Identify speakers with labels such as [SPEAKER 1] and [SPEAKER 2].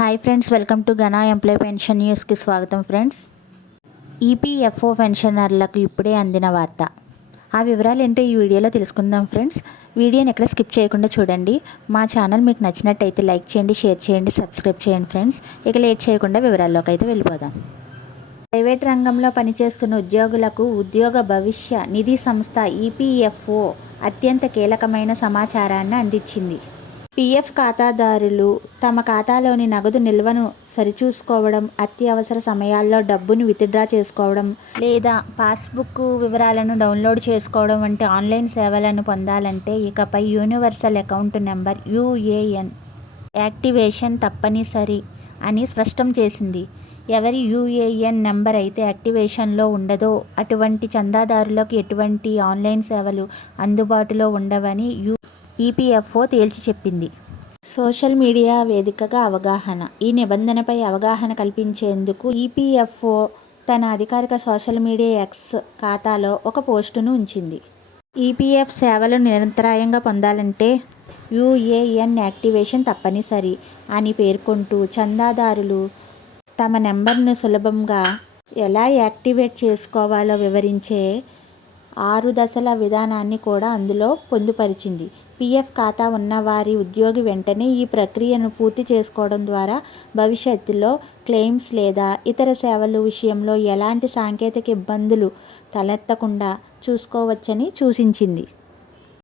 [SPEAKER 1] Hi friends welcome to గనా employ pension న్యూస్కి స్వాగతం ఫ్రెండ్స్ ఈపీఎఫ్ఓ పెన్షనర్లకు ఇప్పుడే అందిన వార్త. ఆ వివరాలు ఏంటో ఈ వీడియోలో తెలుసుకుందాం ఫ్రెండ్స్ వీడియోని ఎక్కడ స్కిప్ చేయకుండా చూడండి. మా ఛానల్ మీకు నచ్చినట్టయితే లైక్ చేయండి షేర్ చేయండి సబ్స్క్రైబ్ చేయండి ఫ్రెండ్స్ ఇక లేట్ చేయకుండా వివరాల్లోకి అయితే వెళ్ళిపోదాం. ప్రైవేట్ రంగంలో పనిచేస్తున్న ఉద్యోగులకు ఉద్యోగ భవిష్య నిధి సంస్థ ఈపీఎఫ్ఓ అత్యంత కీలకమైన సమాచారాన్ని అందించింది. పీఎఫ్ ఖాతాదారులు తమ ఖాతాలోని నగదు నిల్వను సరిచూసుకోవడం అత్యవసర సమయాల్లో డబ్బును విత్డ్రా చేసుకోవడం లేదా పాస్బుక్ వివరాలను డౌన్లోడ్ చేసుకోవడం వంటి ఆన్లైన్ సేవలను పొందాలంటే ఇకపై universal account number UAN activation తప్పనిసరి అని స్పష్టం చేసింది. ఎవరి యూఏఎన్ నెంబర్ అయితే యాక్టివేషన్లో ఉండదో అటువంటి చందాదారులకు ఎటువంటి ఆన్లైన్ సేవలు అందుబాటులో ఉండవని యూ ఈపీఎఫ్ఓ తేల్చి చెప్పింది. సోషల్ మీడియా వేదికగా అవగాహన. ఈ నిబంధనపై అవగాహన కల్పించేందుకు ఈపీఎఫ్ఓ తన అధికారిక సోషల్ మీడియా ఎక్స్ ఖాతాలో ఒక పోస్టును ఉంచింది. ఈపీఎఫ్ సేవలు నిరంతరాయంగా పొందాలంటే యూఏఎన్ యాక్టివేషన్ తప్పనిసరి అని పేర్కొంటూ చందాదారులు తమ నెంబర్ను సులభంగా ఎలా యాక్టివేట్ చేసుకోవాలో వివరించే ఆరు దశల విధానాన్ని కూడా అందులో పొందుపరిచింది. పీఎఫ్ ఖాతా ఉన్నవారి ఉద్యోగి వెంటనే ఈ ప్రక్రియను పూర్తి చేసుకోవడం ద్వారా భవిష్యత్తులో క్లెయిమ్స్ లేదా ఇతర సేవల విషయంలో ఎలాంటి సాంకేతిక ఇబ్బందులు తలెత్తకుండా చూసుకోవచ్చని సూచించింది.